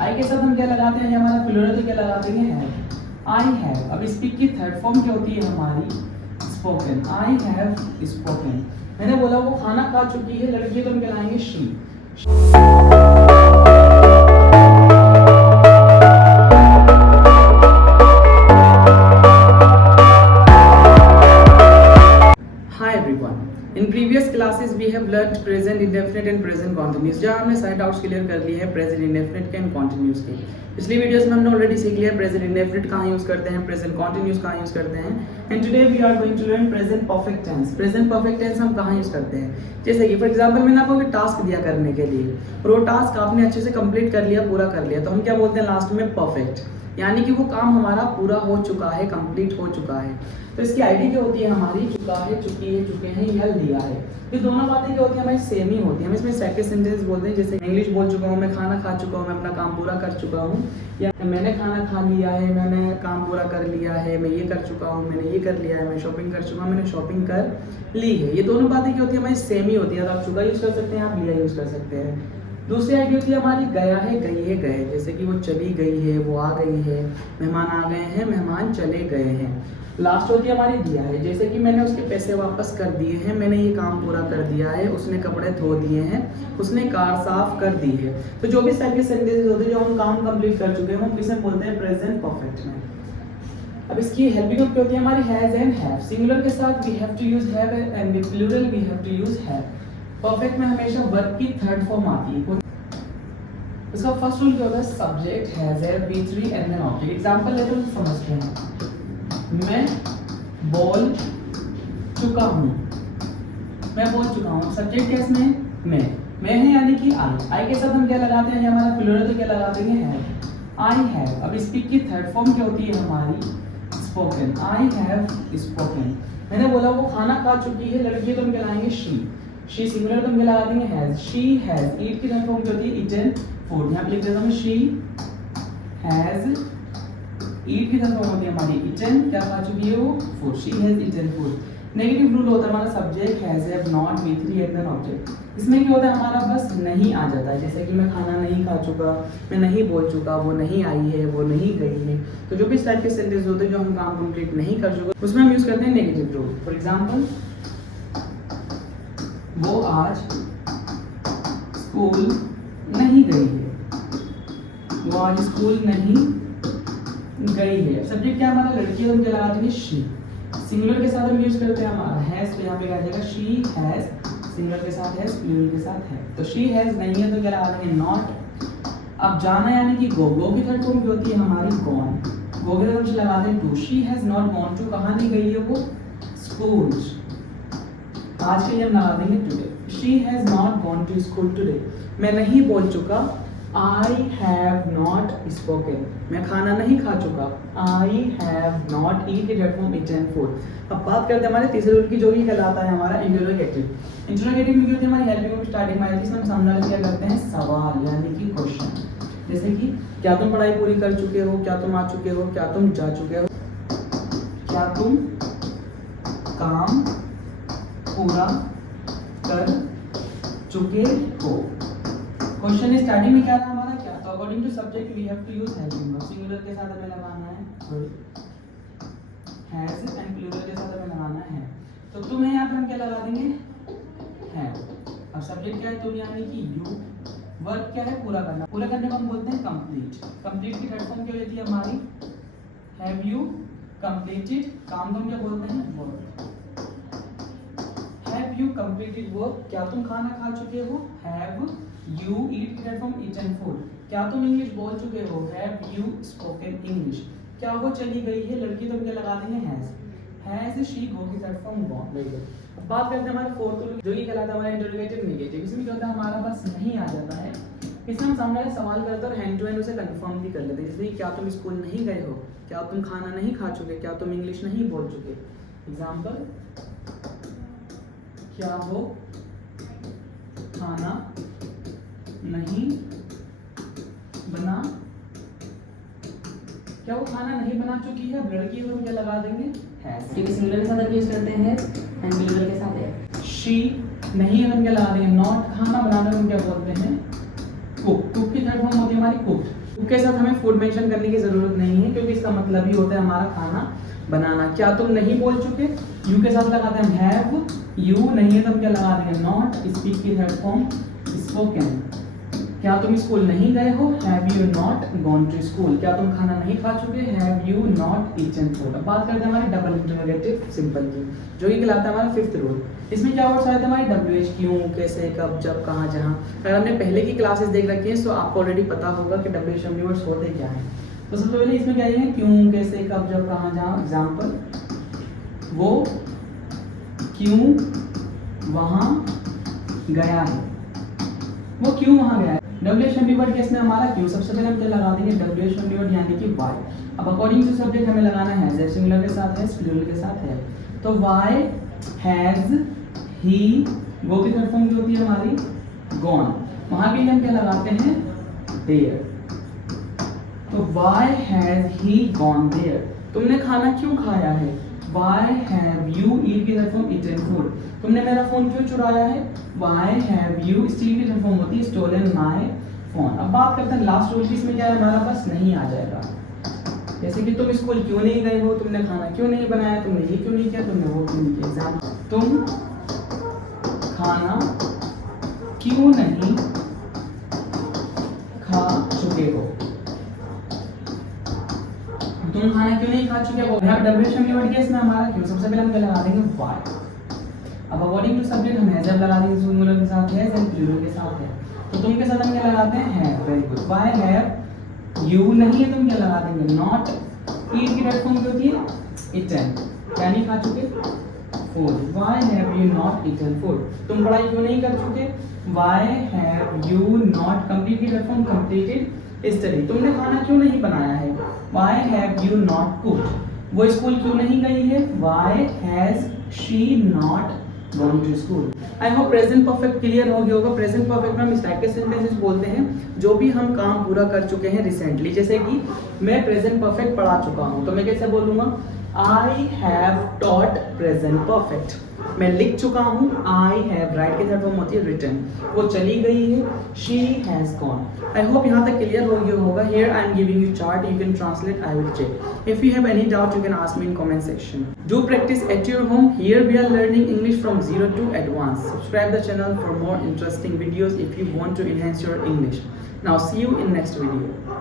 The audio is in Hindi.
आई के साथ हम क्या लगाते हैं, ये हमारा प्लूरल तो क्या लगा देंगे हैव। आई हैव, अब स्पीक की थर्ड फॉर्म क्या होती है हमारी स्पोकन। आई हैव स्पोकन, मैंने बोला वो खाना खा चुकी है लड़की, तो हम क्या लाएंगे she. In previous classes we have learnt present indefinite and present continuous, जहाँ हमने सारे डाउट्स क्लियर कर लिए हैं प्रेजेंट इंडेफिनिट के एंड कॉन्टिन्यूस के। पिछली वीडियोस में हमने ऑलरेडी सीख लिया प्रेजेंट इंडेफिनिट कहाँ यूज करते हैं, प्रेजेंट कॉन्टिन्यूस कहाँ यूज करते हैं, and today we are going to learn present perfect tense. Present perfect tense हम कहाँ यूज करते हैं, जैसे कि फॉर एग्जांपल मैंने आपको टास्क दिया करने के लिए और वो टास्क आपने अच्छे से कंप्लीट कर लिया, पूरा कर लिया, तो हम क्या बोलते हैं लास्ट में परफेक्ट, यानी कि वो काम हमारा पूरा हो चुका है, कंप्लीट हो चुका है। तो इसकी आईडी क्या होती है हमारी, चुका है, चुकी है, चुके हैं या लिया है। ये दोनों बातें क्या होती है हमारी सेम ही होती है। हम इसमें सेकंड सेंटेंस बोलते हैं, जैसे इंग्लिश बोल चुका हूँ, मैं खाना खा चुका हूँ, मैं अपना काम पूरा कर चुका हूँ, या मैंने खाना खा लिया है, मैंने काम पूरा कर लिया है, मैं ये कर चुका हूँ, मैंने ये कर लिया है, मैं शॉपिंग कर चुका हूँ, मैंने शॉपिंग कर ली है। ये दोनों बातें क्या होती है हमारी सेम ही होती है। आप चुका यूज कर सकते हैं, आप लिया यूज कर सकते हैं। दूसरी आईडी होती है हमारी गया है, गई है, गए, जैसे कि वो चली गई है, वो आ गई है, मेहमान आ गए हैं, मेहमान चले गए हैं। लास्ट होती है हमारी दिया है, जैसे कि मैंने उसके पैसे वापस कर दिए हैं, मैंने ये काम पूरा कर दिया है, उसने कपड़े धो दिए हैं, उसने कार साफ कर दी है। तो जो भी सारे सेंटेंसेस होते हैं जो हम काम कंप्लीट कर चुके हैं हम किसे बोलते हैं प्रेजेंट परफेक्ट में। अब इसकी हेल्पिंग क्या होती है हमारी हैज एंड हैव। सिंगुलर के साथ we have to use have and with plural we have to use have. Perfect में हमेशा वर्ब की थर्ड फॉर्म आती है। इसका फर्स्ट रूल क्या होता है, subject has a V3 and then object. Example लेते हैं समझते हैं। मैं बोल चुका हूँ, मैं बोल चुका हूँ, सब्जेक्ट क्या इसमें मैं है यानी कि आई के साथ हम क्या लगाते हैं, ये हमारा प्लूरल तो क्या लगा देंगे हैव। आई हैव, अब स्पीक की थर्ड फॉर्म क्या होती है हमारी स्पोकन। आई हैव स्पोकन, मैंने बोला वो खाना खा चुकी है लड़की, तो हम क्या लाएंगे शी। शी सिंगुलर तो हम क्या लगा देंगे हैज। शी हैज, ईट की थर्ड फॉर्म क्या होती है ईटन फूड, यहाँ पे लिख देता हूँ शी हैज, ईट की थर्ड फॉर्म होती है हमारी ईटन, क्या खा चुकी है वो food, she has eaten food. Negative rule होता है हमारा subject has have not V3 and then object. इसमें क्या होता है हमारा बस नहीं आ जाता है, जैसे कि मैं खाना नहीं खा चुका, मैं नहीं बोल चुका, वो नहीं आई है, वो नहीं गई है। तो जो भी इस टाइप के सेंटेंस होते हैं जो हम काम कंप्लीट नहीं कर चुके उसमें हम यूज करते हैं नेगेटिव रूल। फॉर एग्जाम्पल वो आज स्कूल नहीं गई है, वो आज स्कूल नहीं गई है। सब्जेक्ट क्या हमारा लड़की है, हम क्या लगा देंगे शी। सिंगुलर के साथ हम यूज करते हैं हमारा हैज, तो यहाँ पे क्या जाएगा शी हैज, सिंगुलर के साथ हैज, प्लूरल के साथ है। तो शी हैज नहीं है तो क्या लगा देंगे नॉट। अब जाना यानी कि गो, गो की थर्ड फॉर्म होती है हमारी गॉन, गो के साथ लगा दें to. She has not gone to, कहाँ नहीं गई है वो स्कूल, आज के लिए हम लगा देंगे today. She has not gone to school today, मैं नहीं बोल चुका, आई हैव नॉट स्पोकन, मैं खाना नहीं खा चुका, I have not eaten food. अब बात करते हैं हमारे तीसरे रूल की, जो कि कहलाता है हमारा इंटरोगेटिव। इंटरोगेटिव में क्या होती है हमारी हेल्पिंग स्टार्टिंग में, जिसमें हम सामने वाले क्या करते हैं सवाल यानी कि क्वेश्चन, जैसे कि क्या तुम पढ़ाई पूरी कर चुके हो, क्या तुम आ चुके हो, क्या तुम जा चुके हो, क्या तुम काम पूरा कर चुके हो। क्वेश्चन स्टार्टिंग में क्या था हमारा क्या, तो according to subject we have to use helping verb. Singular के साथ हमें लगाना है हैज एंड प्लूरल के साथ हमें लगाना है। तो तुम है यहाँ पे हम क्या लगा देंगे है। अब सब्जेक्ट क्या है तुम यानी कि यू, वर्ब क्या है पूरा करना, पूरा करने को हम बोलते हैं कंप्लीट। कंप्लीट की थर्ड फॉर्म क्या होती है हमारी हैव यू कंप्लीटेड, काम को हम क्या बोलते हैं verb. Have you completed work, क्या तुम खाना खा चुके हो, हैव यू ईट की थर्ड फॉर्म ईटन फूड, क्या तुम इंग्लिश बोल चुके हो, हैव यू स्पोकन इंग्लिश, क्या वो चली गई है लड़की, तो हम क्या लगा देंगे हैज शी गो की थर्ड फॉर्म गॉन। अब बात करते हैं हमारे फोर्थ रूल जो कि कहलाता है हमारा इंटरोगेटिव नेगेटिव। इसमें क्या होता है हमारा बस नहीं आ जाता है, इसमें हम सामने वाले सवाल करते हैं और हैंड टू हैंड उसे कंफर्म भी कर लेते हैं, जैसे क्या तुम स्कूल नहीं गए हो, क्या तुम खाना नहीं खा चुके, क्या तुम इंग्लिश नहीं बोल चुके। एग्जाम्पल क्या वो खाना नहीं बना, क्या वो खाना नहीं बना चुकी है, लड़की को हम क्या लगा देंगे हैज, क्योंकि सिंगुलर के साथ हम यूज करते हैं एंड प्लूरल के साथ है। शी नहीं हम क्या लगा देंगे नॉट, खाना बनाने को हम क्या बोलते हैं कुक। कुक की थर्ड फॉर्म होती है हमारी कुक्ड। कुक के साथ हमें फूड मेंशन करने की जरूरत नहीं है क्योंकि इसका मतलब ही होता है हमारा खाना बनाना। क्या तुम नहीं बोल चुके, यू के साथ लगाते हैं हैव, यू नहीं है तो हम क्या लगा देंगे नॉट, स्पीक की थर्ड फॉर्म स्पोकन। क्या तुम स्कूल नहीं गए हो, have you not gone to school. क्या तुम खाना नहीं खा चुके, have you not eaten food. अब बात करते हैं हमारे डबल इंटरोगेटिव सिंपल की, जो कि कहलाता है हमारा फिफ्थ रूल। इसमें क्या वर्ड्स आए थे हमारे WH, क्यों, कैसे, कब, जब, कहाँ, जहाँ। अगर हमने पहले की क्लासेस देख रखी है तो आपको ऑलरेडी पता होगा कि WH वर्ड्स होते क्या हैं। तो सबसे पहले इसमें क्या है, क्यों, कैसे, कब, जब, कहाँ, जहाँ। एग्जाम्पल, वो क्यों वहाँ गया है, वो क्यों वहाँ गया है। WH वर्ड केस में हमारा क्यों, सबसे पहले हम क्या लगा देंगे WH वर्ड यानी कि वाई। अब अकॉर्डिंग टू सब्जेक्ट हमें लगाना है, सिंगुलर के साथ है, प्लूरल के साथ है। तो वाई हैज ही, गो की थर्ड फॉर्म जो होती है हमारी गॉन, वहां के लिए हम क्या लगाते हैं देयर। तो why has he gone there, तुमने खाना क्यों खाया है। वाई हैव यू, ईट की थर्ड फॉर्म ईटन फूड, तुमने मेरा फोन क्यों चुराया है। वाई हैव यू, स्टील की थर्ड फॉर्म होती है स्टोलन माय फोन। अब बात करते हैं लास्ट रूल की, इसमें क्या है हमारा पास नहीं आ जाएगा। जैसे कि तुम स्कूल क्यों नहीं गए हो, तुमने खाना क्यों नहीं बनाया, तुमने ये क्यों नहीं किया, तुमने वो क्यों नहीं किया। एग्जाम्पल, तुम खाना क्यों नहीं खा चुके हो, तुम खाना क्यों नहीं खा चुके हो। WH वर्ड केस में हमारा क्यों, सबसे पहले हम क्या लगा देंगे वाई। अब अकॉर्डिंग टू सब्जेक्ट हम हैज लगा देंगे, सिंगुलर के साथ है एंड प्लूरल के साथ है। तो तुम के साथ हम क्या लगाते हैं have, very good. Y have you नहीं है, तुम क्या लगा देंगे नॉट। ईट की थर्ड फॉर्म क्या होती है ईटन, क्या नहीं खा चुके food. Why have you not eaten food, तुम पढ़ाई क्यों नहीं कर चुके। Why have you not complete की थर्ड फॉर्म कंप्लीटेड स्टडी, तुमने खाना क्यों नहीं बनाया है। Why have you not cooked, वो स्कूल क्यों नहीं गई है। Why has she not gone to school. I hope present perfect clear हो गया होगा। प्रेजेंट परफेक्ट में हम स्टैटिक सेंटेंसेस बोलते हैं जो भी हम काम पूरा कर चुके हैं रिसेंटली। जैसे कि मैं प्रेजेंट परफेक्ट पढ़ा चुका हूँ तो मैं कैसे बोलूँगा, I have taught present perfect. मैं लिख चुका हूँ, आई हैव, राइट की थर्ड फॉर्म होती है रिटन। वो चली गई है, she has gone. I hope यहाँ तक क्लियर हो गया होगा। Here I am giving you chart, you can translate, I will check. If you have any doubt you can ask me in comment section. Do practice at your home. Here we are learning English from 0 to advanced. Subscribe the channel for more interesting videos if you want to enhance your English. Now see you in next video.